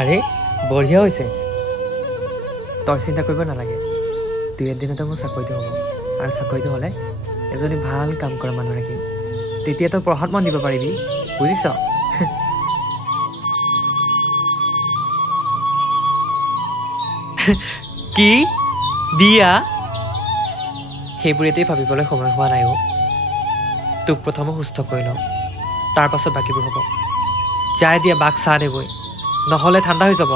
আৰে বঢ়িয়া হৈছে। তই চিন্তা কৰিব নালাগে, 2-1 দিনতে মোৰ চাকৰিটো হ'ব। আৰু চাকৰিটো হ'লে এজনী ভাল কাম কৰা মানুহ ৰাখিম। তেতিয়া তই পঢ়াত মন দিব পাৰিবি, বুজিছ? কি বিয়া? সেইবোৰ এতেই ভাবিবলৈ সময় হোৱা নাই অ'। তোক প্ৰথমে সুস্থ কৰি লওঁ, তাৰ পাছত বাকীবোৰ হ'ব। যাই দিয়া বাক চাহ দেগৈ, নহ'লে ঠাণ্ডা হৈ যাব।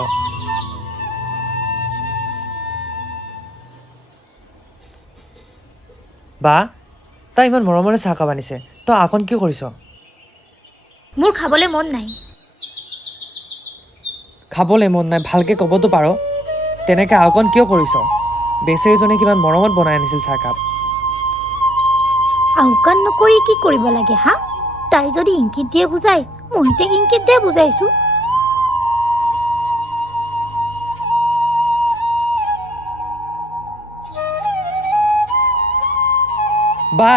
বা, তাই ইমান মৰমৰে চাহকাপ আনিছে, তই আকণ কিয় কৰিছ? মোৰ খাবলৈ মন নাই। খাবলৈ মন নাই ভালকৈ ক'বতো পাৰ। তেনেকৈ আকণ কিয় কৰিছ? বেচেৰীজনী কিমান মৰমত বনাই আনিছিল চাহকাপ। আওকাণ নকৰি কি কৰিব লাগে হা? তাই যদি ইংগিত দিয়ে বুজাই, মই তাইক ইংগিত দিয়ে বুজাইছো। বা,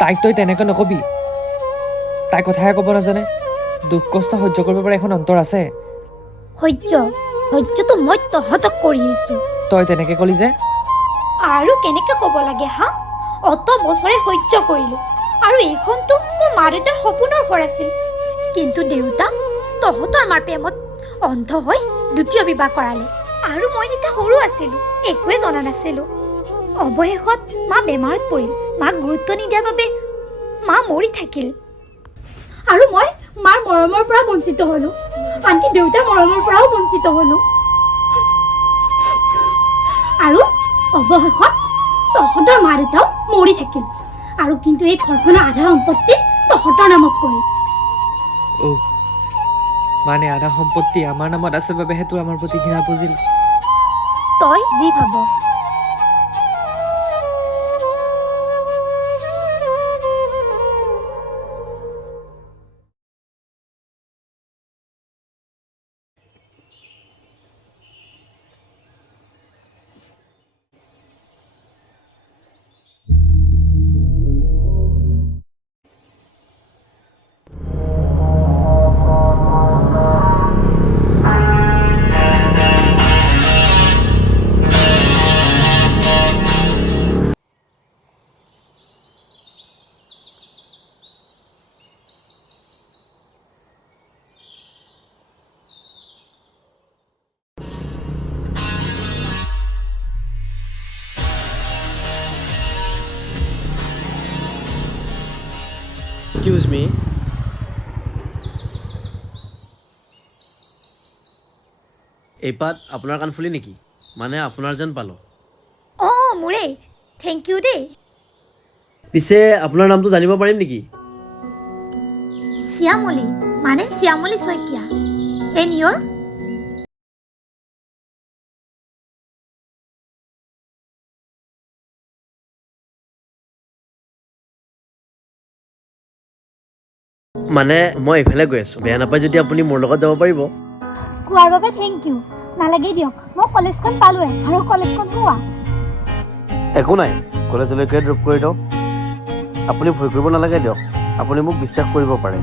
তাইক তই তেনেকৈ নকবি। তাই কথাহে ক'ব নাজানে। দুখ কষ্ট সহ্য কৰিব পৰা এখন অন্তৰ আছে। সহ্যটো মই তহঁতক কৰি আছো। তই তেনেকৈ ক'লি যে? আৰু কেনেকৈ ক'ব লাগে হা? অত বছৰে সহ্য কৰিলো, আৰু এইখনতো মোৰ মা দেউতাৰ সপোনৰ ঘৰ আছিল। কিন্তু দেউতা তহঁতৰ মাৰ প্ৰেমত অন্ধ হৈ দ্বিতীয় বিবাহ কৰালে। আৰু মই তেতিয়া সৰু আছিলো, একোৱে জনা নাছিলো। অৱশেষত মা বেমাৰত পৰিল। মাক গুৰুত্ব নিদিয়াৰ বাবে মা মৰি থাকিল। আৰু মই মাৰ মৰমৰ পৰা বঞ্চিত হলো, আনকি দেউতাৰ মৰমৰ পৰাও বঞ্চিত হলো। আৰু অৱশেষত তহঁতৰ মা দেউতাও মৰি থাকিল। আৰু কিন্তু এই ঘৰখনৰ আধা সম্পত্তি তহঁতৰ নামত কৰিল। অ', মানে আধা সম্পত্তি আমাৰ নামত আছে বাবেহে তোৰ আমাৰ প্ৰতি ঘৃণা পুজিল। তই যি ভাব। এক্সকিউজ মি। এই পাত আপোনাৰ কাণফুলি নেকি? মানে আপোনাৰ যেন পালোঁ। অঁ মোৰেই। থেংক ইউ দেই। পিছে আপোনাৰ নামটো জানিব পাৰিম নেকি? শ্যামলী, মানে শ্যামলী শইকীয়া। এণ্ড ইয়ৰ? মানে মই এইফালে গৈ আছোঁ, বেয়া নাপায় যদি আপুনি মোৰ লগত যাব পাৰিব। কোৱাৰ বাবে থেংক ইউ। নালাগে দিয়ক, মই কলেজখন পালোৱে আৰু কলেজখন হোৱা। একো নাই, কলেজলৈকে ড্ৰপ কৰি দিয়ক। আপুনি ভয় কৰিব নালাগে দিয়ক, আপুনি মোক বিশ্বাস কৰিব পাৰে।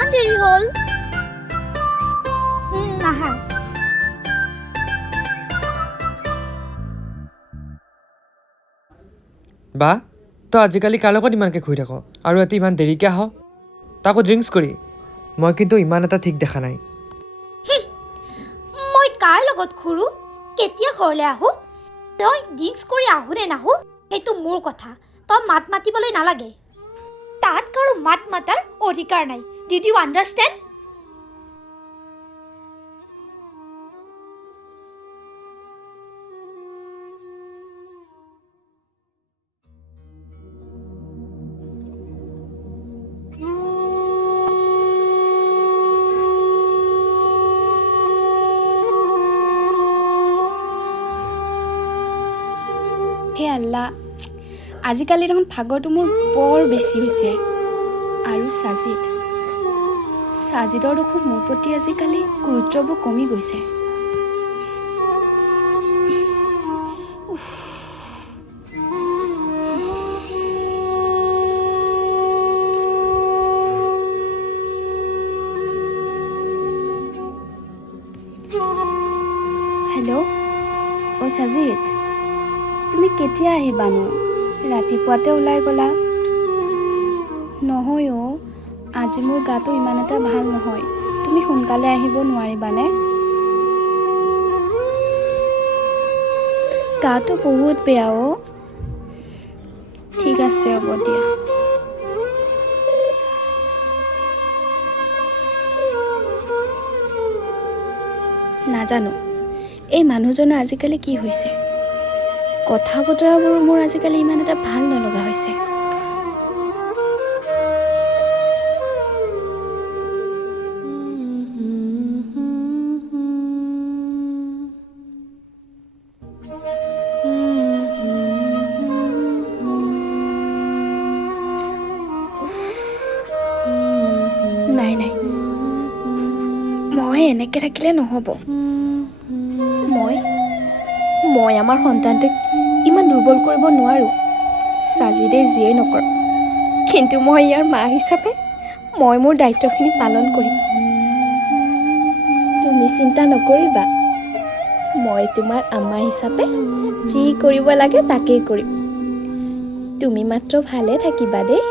ইমান দেৰি হ'ল নাহা বা তই আজিকালি কাৰ লগত ইমানকৈ ঘূৰি থাক আৰু ৰাতি ইমান দেৰিকৈ আহ তাকো ড্ৰিংকছ কৰি মই কিন্তু ইমান এটা ঠিক দেখা নাই মই কাৰ লগত ঘূৰো কেতিয়া ঘৰলৈ আহোঁ তই ড্ৰিংকছ কৰি আহোঁ নে নাহোঁ সেইটো মোৰ কথা তই মাত মাতিবলৈ নালাগে তাত কাৰো মাত মাতাৰ অধিকাৰ নাই ডিড ইউ আণ্ডাৰষ্টেণ্ড হে আল্লাহ আজিকালি দেখোন ভাগৰটো মোৰ বৰ বেছি হৈছে আৰু সাজিদৰ দেখোন মোৰ প্ৰতি আজিকালি গুৰুত্ববোৰ কমি গৈছে হেল্ল' অ' সাজিদ তুমি কেতিয়া আহিবানো ৰাতিপুৱাতে ওলাই গ'লা নহয় অ' আজি মোৰ গাটো ইমান এটা ভাল নহয় তুমি সোনকালে আহিব নোৱাৰিবানে গাটো বহুত বেয়া অ' ঠিক আছে হ'ব দিয়া নাজানো এই মানুহজনৰ আজিকালি কি হৈছে কথা বতৰাবোৰ মোৰ আজিকালি ইমান এটা ভাল নলগা হৈছে নাই নাই মই এনেকৈ থাকিলে নহ'ব মই আমাৰ সন্তানটোক ইমান দুৰ্বল কৰিব নোৱাৰোঁ সাজিদে যিয়েই নকৰক কিন্তু মই ইয়াৰ মা হিচাপে মই মোৰ দায়িত্বখিনি পালন কৰিম তুমি চিন্তা নকৰিবা মই তোমাৰ আম্মা হিচাপে যি কৰিব লাগে তাকেই কৰিম তুমি মাত্ৰ ভালে থাকিবা দেই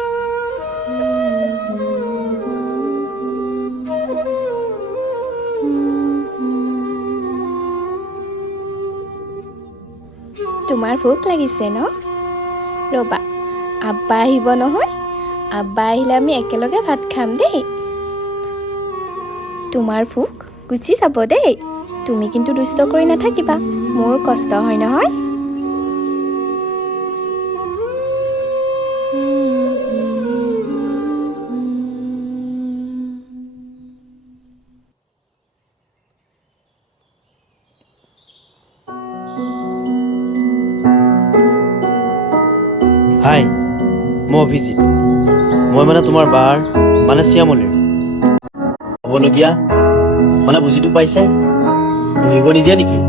তোমাৰ ভোক লাগিছে ন ৰ'বা আব্বা আহিব নহয় আব্বা আহিলে আমি একেলগে ভাত খাম দেই তোমাৰ ভোক গুচি যাব দেই তুমি কিন্তু দুষ্ট কৰি নাথাকিবা মোৰ কষ্ট হয় নহয় হাই মই অভিজিত মই মানে তোমাৰ বাৰ মানে শ্যামলীৰ হ'বলগীয়া মানে বুজিটো পাইছে বুজিব নিদিয়া নেকি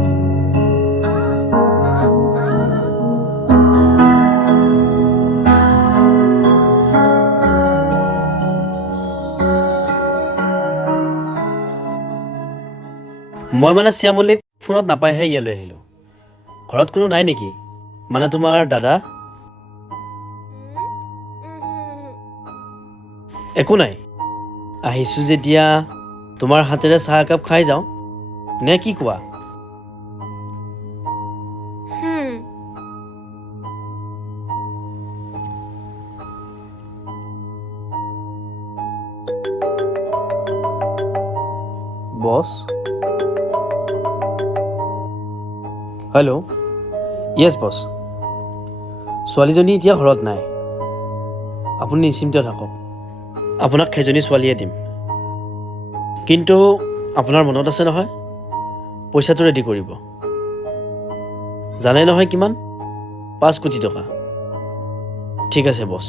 মই মানে শ্যামলীক ফোনত নাপায়হে ইয়ালৈ আহিলোঁ ঘৰত কোনো নাই নেকি মানে তোমাৰ দাদা একো নাই আহিছোঁ যেতিয়া তোমাৰ হাতেৰে চাহ একাপ খাই যাওঁ নে কি কোৱা বছ হেল্ল' য়েছ বছ ছোৱালীজনী এতিয়া ঘৰত নাই আপুনি নিশ্চিন্ত থাকক আপোনাক সেইজনী ছোৱালীয়ে দিম কিন্তু আপোনাৰ মনত আছে নহয় পইচাটো ৰেডি কৰিব জানে নহয় কিমান 5 কোটি টকা ঠিক আছে বছ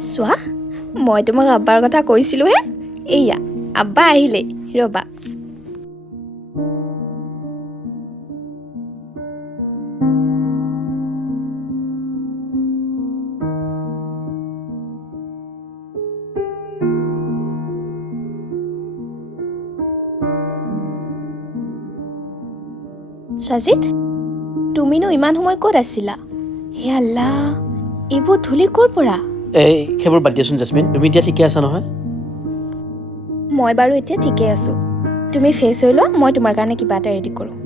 চোৱা মই তোমাক আব্বাৰ কথা কৈছিলোঁহে এইয়া আব্বা আহিলে ৰ'বা সাজিদ তুমিনো ইমান সময় ক'ত আছিলা হে আল্লাহ এইবোৰ ধূলি ক'ৰ পৰা এই সেইবোৰ বাদ দিয়াচোন জাস্মিন তুমি এতিয়া ঠিকে আছা নহয় মই বাৰু এতিয়া ঠিকে আছোঁ তুমি ফ্ৰেছ হৈ লোৱা মই তোমাৰ কাৰণে কিবা এটা ৰেডি কৰোঁ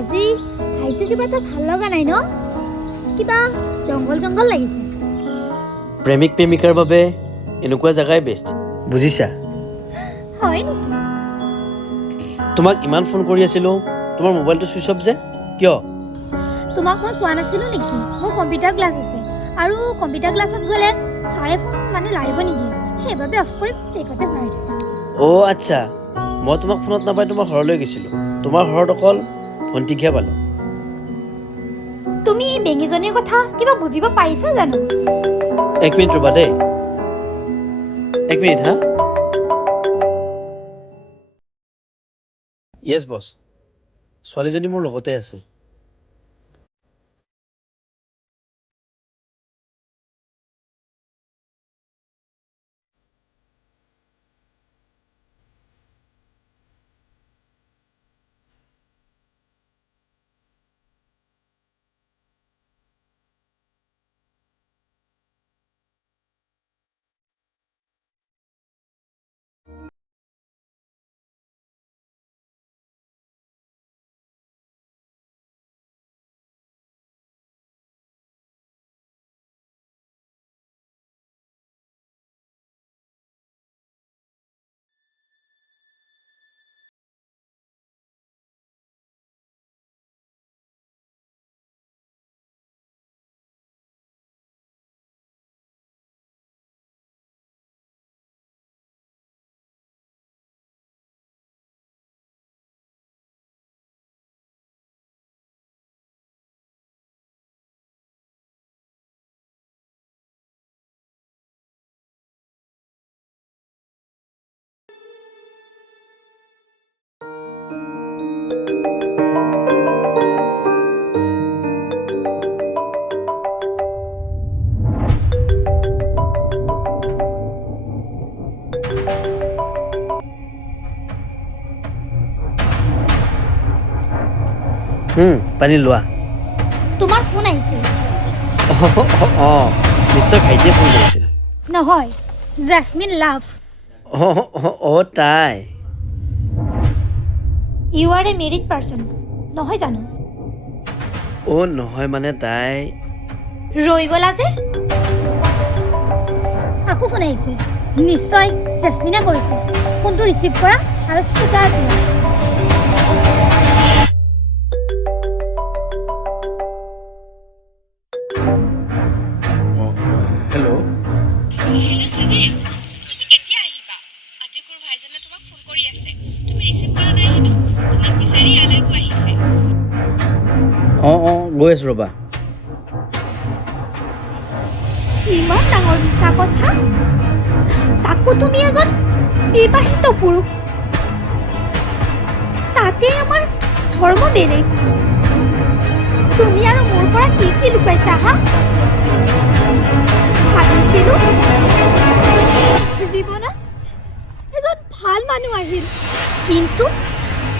আজি ঠাইটো কিবা এটা ভাল লগা নাই ন কিবা জংঘল জংঘল লাগিছে প্ৰেমিক প্ৰেমিকাৰ বাবে এনেকুৱা জেগাই বেষ্ট বুজিছা হয় নেকি তোমাক ইমান ফোন কৰি আছিলোঁ তোমাৰ মোবাইলটো ছুইচ অফ যে কিয় তোমাক মই কোৱা নাছিলোঁ নেকি মোৰ কম্পিউটাৰ ক্লাছ আছে আৰু কম্পিউটাৰ ক্লাছত গ'লে চাৰে ফোন মানে লাগিব নেকি সেইবাবে অফ কৰি পেকতে ভৰাই দিছোঁ অ' আচ্ছা মই তোমাক ফোনত নাপাই তোমাৰ ঘৰলৈ গৈছিলোঁ তোমাৰ ঘৰত অকল ভণ্টিকহে পালোঁ তুমি এই বেঙীজনীৰ কথা কিবা বুজিব পাৰিছা জানো এক মিনিট ৰ'বা দেই এক মিনিট হা য়েছ বছ ছোৱালীজনী মোৰ লগতে আছে পানী লোৱা তোমাৰ ফোন আহিছিল অঁ নিশ্চয় ভাইটিয়ে ফোন কৰিছিল নহয় জাস্মিন লাভ অঁ তাই ইউ আৰ এ মেৰিড পাৰ্চন নহয় জানো অ' নহয় মানে তাই ৰৈ গ'লা যে আকৌ ফোন আহিছে নিশ্চয় জাস্মিনে কৰিছে ফোনটো ৰিচিভ কৰা আৰু স্পিকাৰ দিয়া হেল্ল' অঁ গৈ আছোঁ ৰ'বা ইমান ডাঙৰ মিছা কথা তাকো তুমি এজন বিবাহিত পুৰুষ তাতে আমাৰ ধৰ্ম বেলেগ তুমি আৰু মোৰ পৰা কি কি লুকাইছা হা ভাবিছিলো জীৱনত এজন ভাল মানুহ আহিল কিন্তু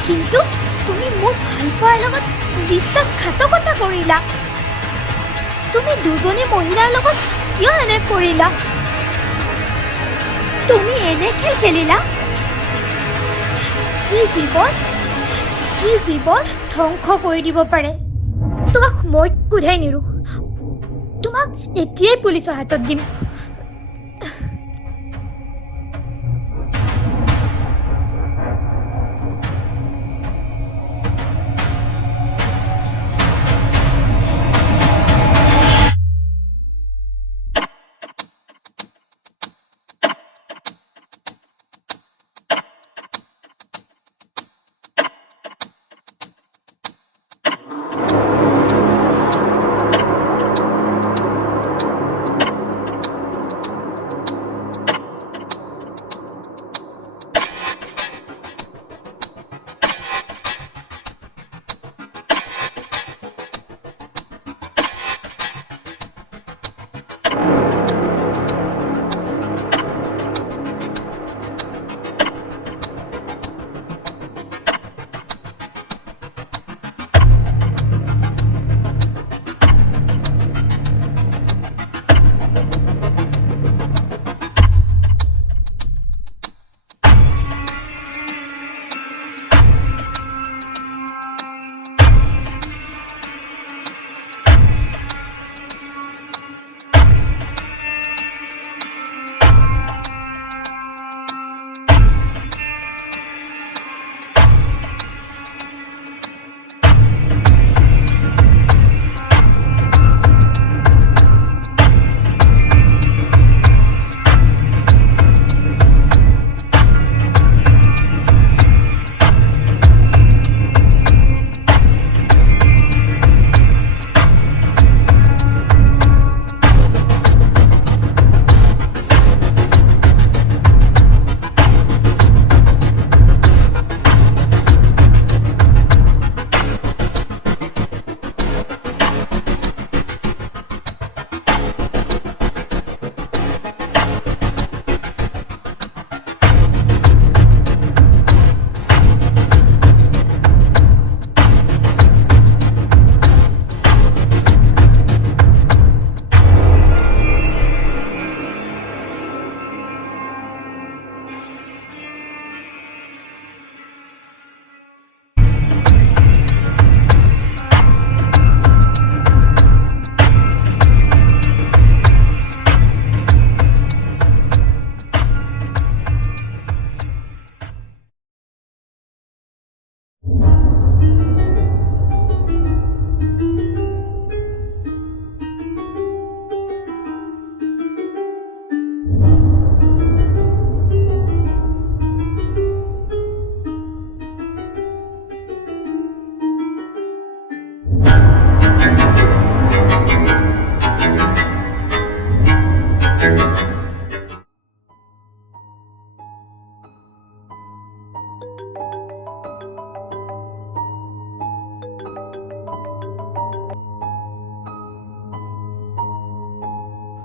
কিন্তু তুমি মোৰ ভাল পোৱাৰ লগত বিশ্বাসঘাতকতা কৰিলা তুমি দুজনী মহিলাৰ লগত কিয় এনে কৰিলা তুমি এনে খেল খেলিলা যি জীৱন ধ্বংস কৰি দিব পাৰে তোমাক মই সোধাই নিৰো তোমাক এতিয়াই পুলিচৰ হাতত দিম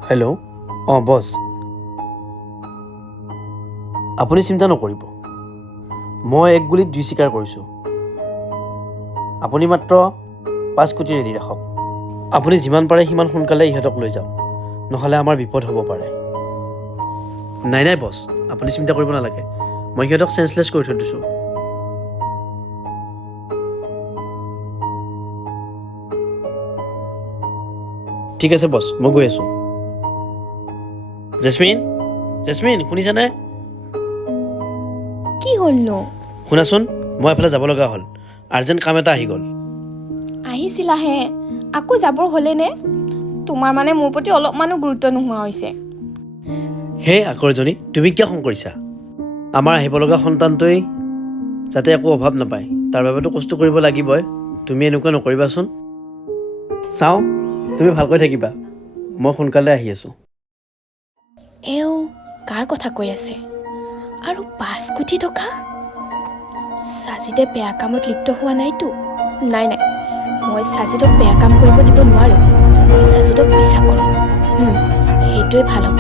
হেল্ল', অঁ বছ, আপুনি চিন্তা নকৰিব, মই এক গুলিত দুই চিকাৰ কৰিছোঁ। আপুনি মাত্ৰ 5 কোটি ৰেডি ৰাখক। আপুনি যিমান পাৰে সিমান সোনকালে ইহঁতক লৈ যাওক, নহ'লে আমাৰ বিপদ হ'ব পাৰে। নাই নাই বছ, আপুনি চিন্তা কৰিব নালাগে, মই সিহঁতক চেঞ্চলেছ কৰি থৈ দিছোঁ। ঠিক আছে বছ, মই গৈ আছোঁ। জেচমিন, জেচমিন শুনিছানে? কি হ'লনো? শুনাচোন, মই এফালে যাব লগা হ'ল, আৰ্জেণ্ট কাম এটা আহি গ'ল। আহিছিলাহে, আকৌ যাবৰ হ'লেনে? তোমাৰ মানে মোৰ প্ৰতি অলপমানো গুৰুত্ব নোহোৱা হৈছে। হে আকৰজনী, তুমি কিয় খং কৰিছা? আমাৰ আহিব লগা সন্তানটোৱেই যাতে একো অভাৱ নাপায়, তাৰ বাবেতো কষ্ট কৰিব লাগিবই। তুমি এনেকুৱা নকৰিবাচোন। চাওঁ, তুমি ভালকৈ থাকিবা, মই সোনকালে আহি আছোঁ। এও কাৰ কথা কৈ আছে? আৰু 5 কোটি টকা? সাজিদে বেয়া কামত লিপ্ত হোৱা নাইতো? নাই নাই, মই সাজিদক বেয়া কাম কৰিব দিব নোৱাৰোঁ। মই সাজিদক বিশ্বাস কৰোঁ। সেইটোৱে ভাল হ'ব।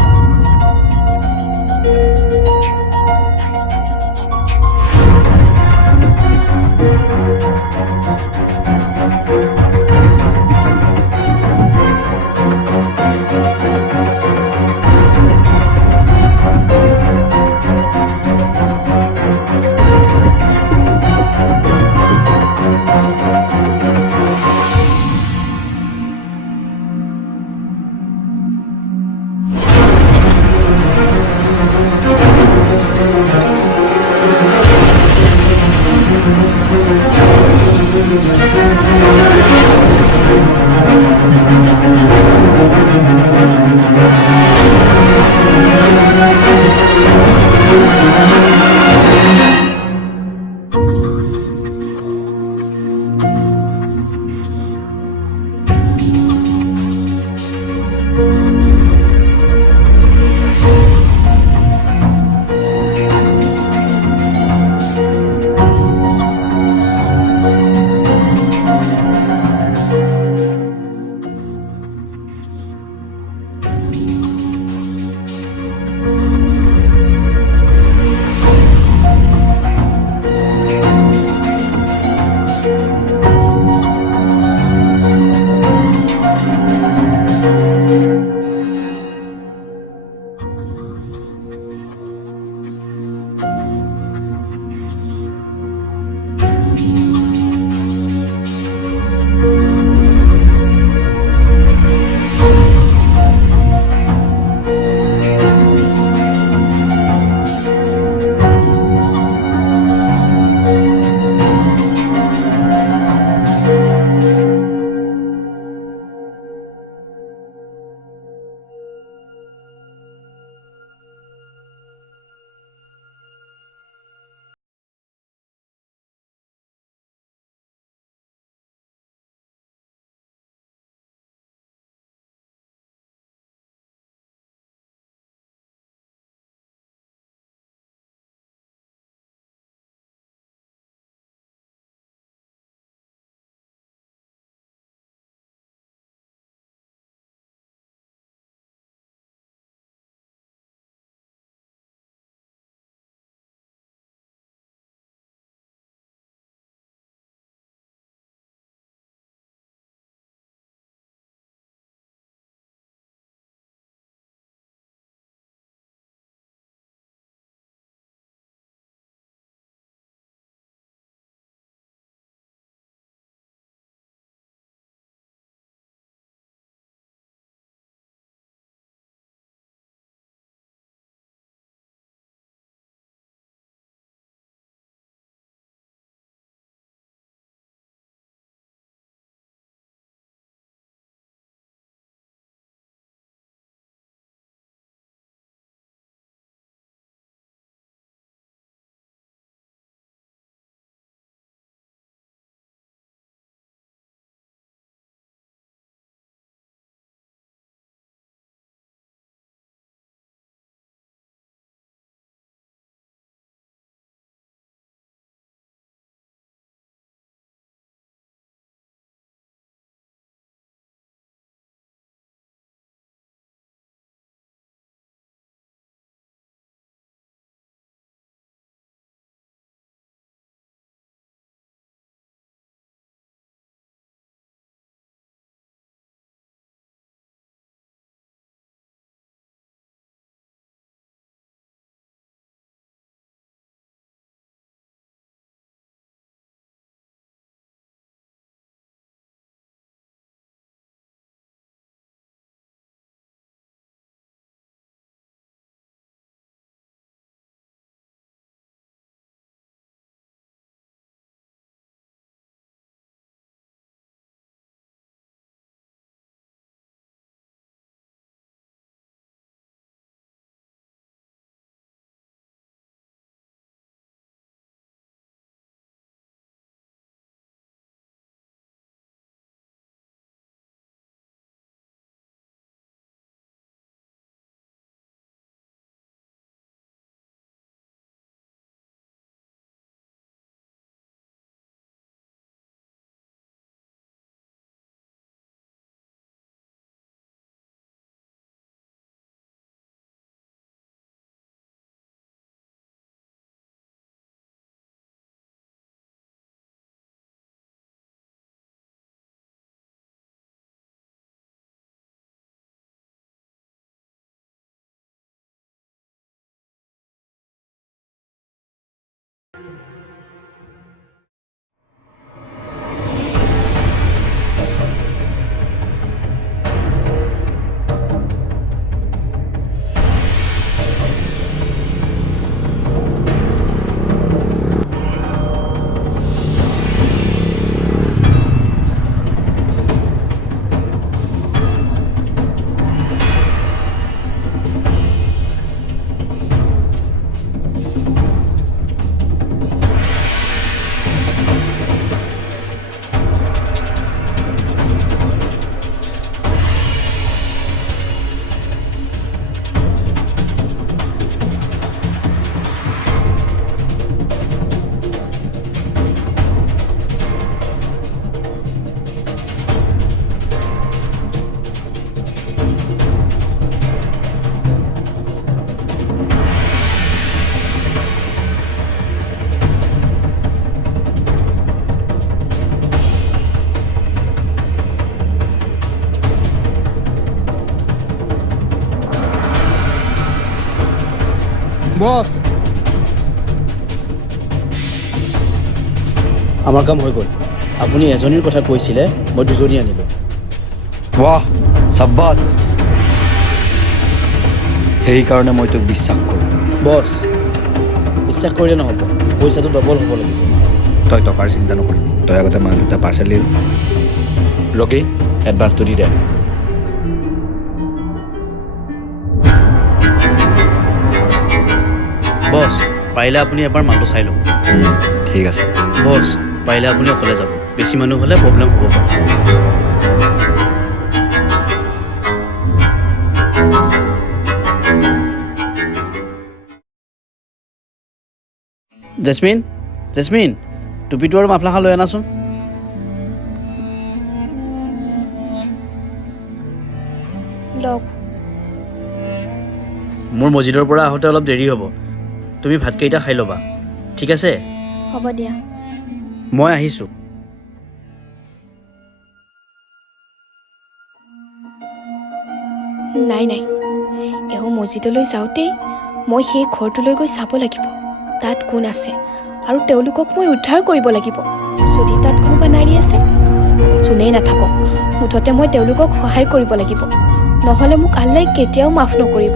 বছ আমাৰ কাম হৈ গ'ল। আপুনি এজনীৰ কথা কৈছিলে, মই দুজনী আনিলোঁ। ৱাহ চাব্বাছ, সেইকাৰণে মই তোক বিশ্বাস কৰোঁ। বছ, বিশ্বাস কৰিলে নহ'ব, পইচাটো ডবল হ'ব লাগিব। তই টকাৰ চিন্তা নকৰিবি, তই আগতে মা দুটা পাৰ্চেল দিল। লগেই এডভান্সটো দি দে। বছ, পাৰিলে আপুনি এবাৰ মালটো চাই ল'ব। ঠিক আছে। বছ, পাৰিলে আপুনি অকলে যাব, বেছি মানুহ হ'লে প্ৰব্লেম হ'ব পাৰে। জেচমিন, জেচমিন, টুপিটো আৰু মাফলাখন লৈ আনাচোন। লগ মোৰ মছজিদৰ পৰা আহোঁতে অলপ দেৰি হ'ব, তুমি ভাতকেইটা খাই ল'বা, ঠিক আছে? হ'ব দিয়া। মই আহিছোঁ। নাই নাই, এওঁ মছজিদলৈ যাওঁতেই মই সেই ঘৰটোলৈ গৈ চাব লাগিব তাত কোন আছে, আৰু তেওঁলোকক মই উদ্ধাৰ কৰিব লাগিব। যদি তাত কোনোবা নাৰী আছে, যোনেই নাথাকক, মুঠতে মই তেওঁলোকক সহায় কৰিব লাগিব, নহ'লে মোক আল্লাই কেতিয়াও মাফ নকৰিব।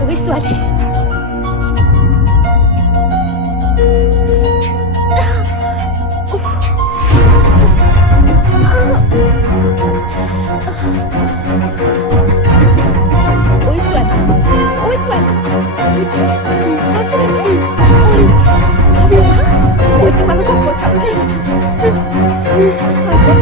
ঐ ছোৱালী, চাচোন চা, মই তোমালোকক বচাবলৈ আহিছোঁ। চাচোন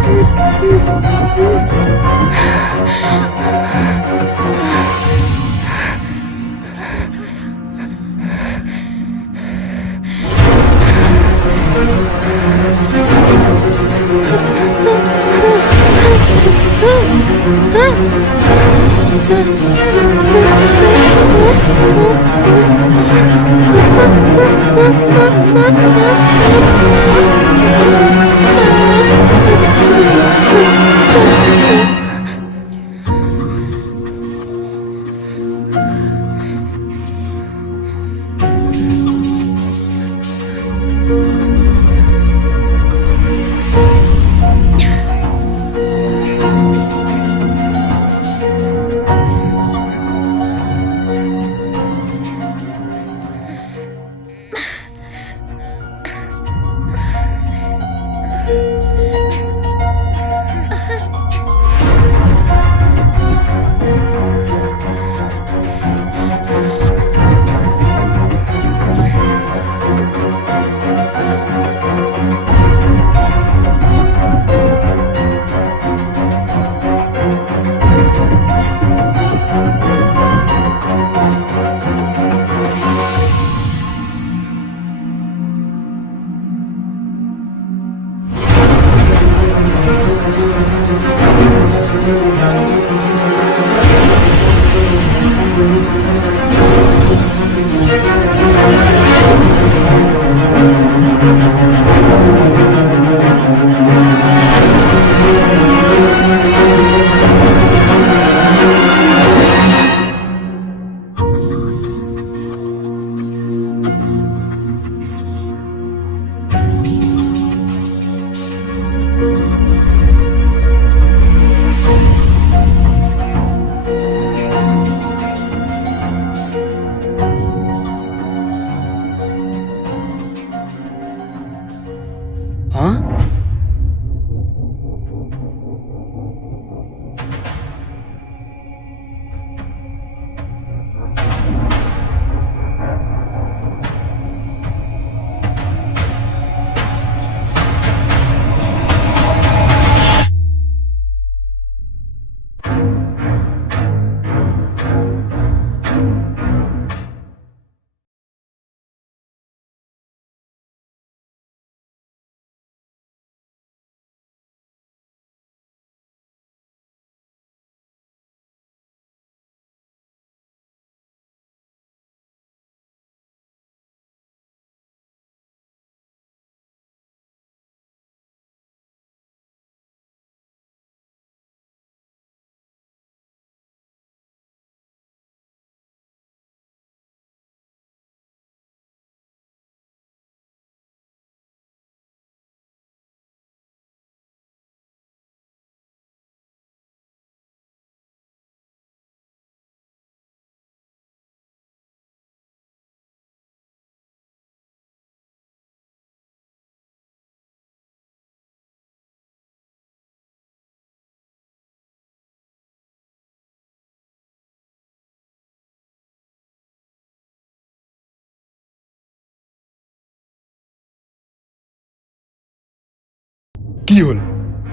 কি হ'ল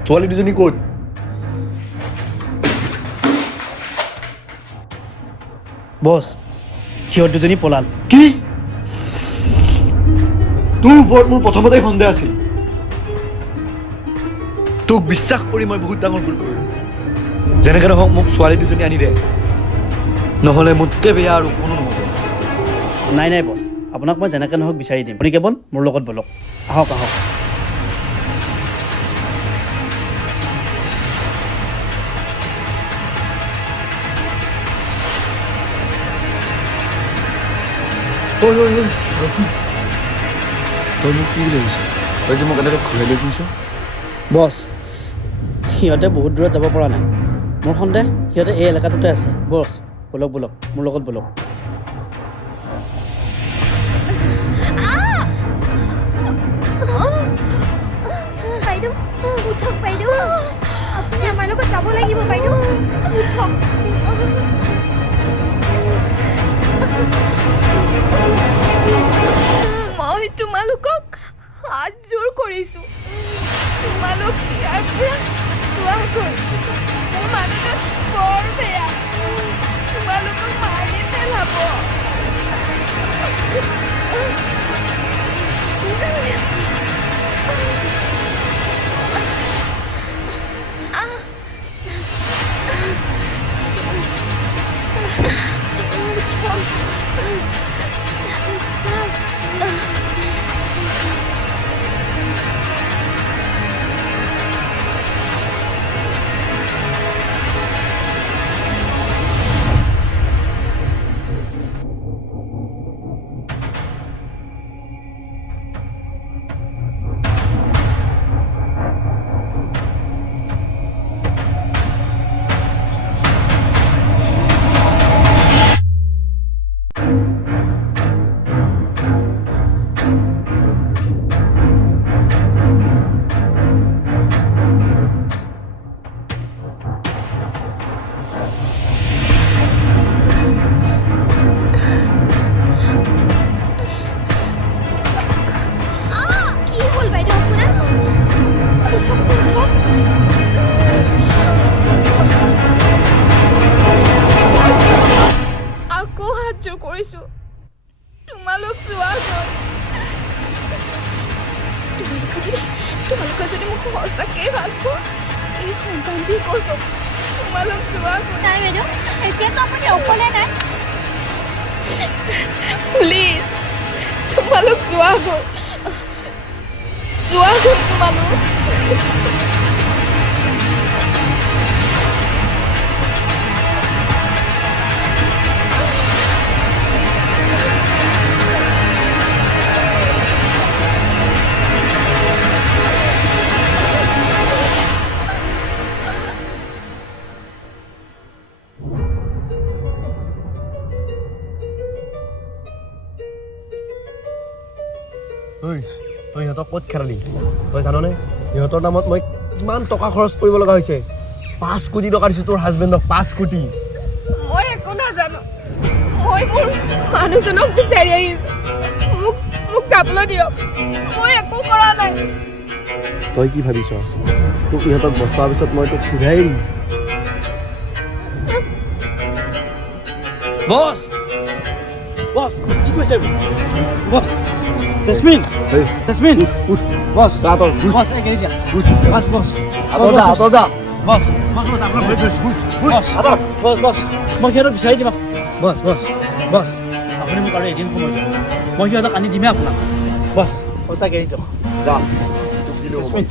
ছোৱালী দুজনী ক'ত বছ সিহঁত দুজনী পলাল কি তোৰ ওপৰত মোৰ প্ৰথমতেই সন্দেহ আছিল তোক বিশ্বাস কৰি মই বহুত ডাঙৰ ভুল কৰিলোঁ যেনেকৈ নহওক মোক ছোৱালী দুজনী আনি দে নহ'লে মোতকৈ বেয়া আৰু কোনো নহ'ব নাই নাই বছ আপোনাক মই যেনেকৈ নহওক বিচাৰি দিম আপুনি কেৱল মোৰ লগত বলক আহক আহক ঐ ঐ ঐ ৰচোন তই মোক কি বুলি ভাবিছ তই যে মোক এনেকৈ ঘূৰাই লৈ ফুৰিছ বছ সিহঁতে বহুত দূৰত যাব পৰা নাই মোৰ সন্দেহ সিহঁতে এই এলেকাটোতে আছে বছ বলক বলক মোৰ লগত বলক বাইদেউ উঠক বাইদেউ আপুনি আমাৰ লগত যাব লাগিব বাইদেউ উঠক মই তোমালোকক হাত জোৰ কৰিছোঁ তোমালোক ইয়াৰ পৰা যোৱাগৈ মোৰ মানুহজন বৰ বেয়া তোমালোকক মাৰি পেলাব কি হ'ল বাইদেউ আপোনাৰ উঠকচোন উঠক আকৌ হাত জোৰ কৰিছোঁ তোমালোক যোৱাগৈ তোমালোকে যদি মোক সঁচাকৈ ভাল পোৱা এই সন্তানটি কৈছোঁ তোমালোক যোৱাগৈ নাই বাইদেউ এতিয়াতো আপুনি অকলে নাই প্লিজ তোমালোক যোৱাগৈ তোমালোক তই সিহঁতক ক'ত খেলালি তই জাননে সিহঁতৰ নামত মই কিমান টকা খৰচ কৰিব লগা হৈছে 5 কোটি টকা দিছোঁ তোৰ হাজবেণ্ডক 5 কোটি মই একো নাজানো মই মোৰ মানুহজনক বিচাৰি আহিছোঁ মোক যাবলৈ দিয়ক মই একো কৰা নাই তই কি ভাবিছ তোক ইহঁতক বচোৱাৰ পিছত মই তোক ঘূৰাই দিম বছ বছ কি কৈছে বছ জেসমিন জেসমিন উঠ বছ আঁতৰ বছ এই গাড়ী দিয়া উঠ বছ বছ আঁতৰ যা বছ বছ বছ আপোনাৰ ভৰি ধৰিছোঁ বছ আঁতৰ বছ বছ মই সিহঁতক বিচাৰি দিম বছ বছ বছ আপুনি মোক আৰু এদিন সময় দিয়ক মই সিহঁতক আনি দিমেই আপোনাক বছ বছ গাড়ী দিয়ক যা তোক দিলোঁ জেসমিন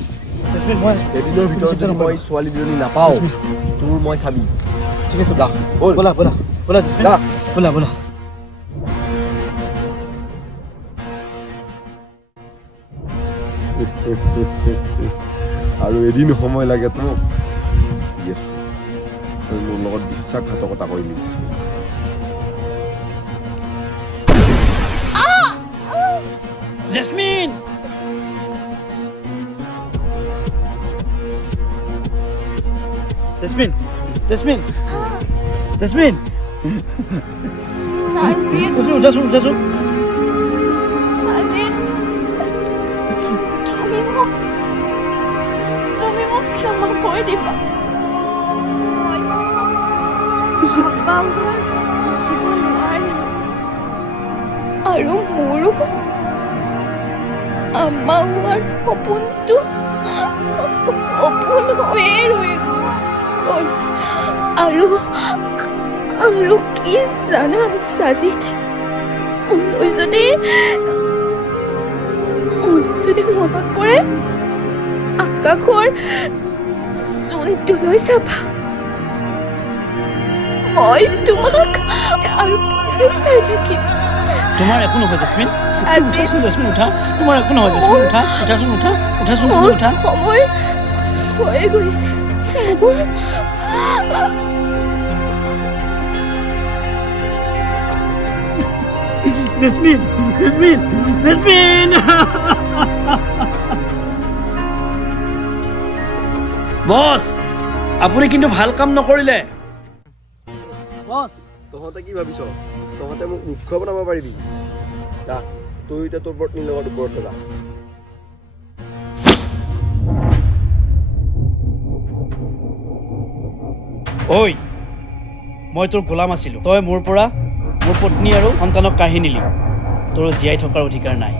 জেসমিন মই এদিনৰ ভিতৰত যদি মই ছোৱালী দুজনী নাপাওঁ তোৰ মই চাবি ঠিক আছে যা ব'ল ব'লা ব'লা ব'লা জেসমিন যা ব'লা ব'লা আৰু এদিন সময় লাগে তোক তই মোৰ লগত বিশ্বাসঘাতকতা কৰিলি jasmine jasmine jasmine jasmine Sajid jasmine jasmine Sajid তুমি মোক কৰি দিবা আব্বা হোৱাৰ দিব নোৱাৰিম। আৰু মোৰো আম্মা হোৱাৰ সপোনটো সপোন হৈয়ে ৰৈ গ'ল। আৰু আৰু কি জানা সাজিদ, মোলৈ যদি মনত পৰে আকাশৰ জোনটোলৈ চাবা, মই তোমাক তাৰ পৰাই চাই থাকিম। তোমাৰ একো নহয় জেচমিন, আজি- উঠাচোন জেচমিন, উঠা। তোমাৰ একো নহয় জেচমিন, উঠা, উঠাচোন, উঠাচোন, তুমি মোৰ উঠা। সময় হৈ গৈছে। মোৰ জেচমিন, জেচমিন, জেচমিন। বছ, আপুনি কিন্তু ভাল কাম নকৰিলে। বছ, তহঁতে কি ভাবিছ তহঁতে মোক মূৰ্খ বনাব পাৰিবি? যা, তই এতিয়া তোৰ পত্নীৰ লগত ওপৰতে যা। ঐ, মই তোৰ গোলাম আছিলোঁ। তই মোৰ পৰা মোৰ পত্নী আৰু সন্তানক কাঢ়ি নিলি। তোৰ জীয়াই থকাৰ অধিকাৰ নাই।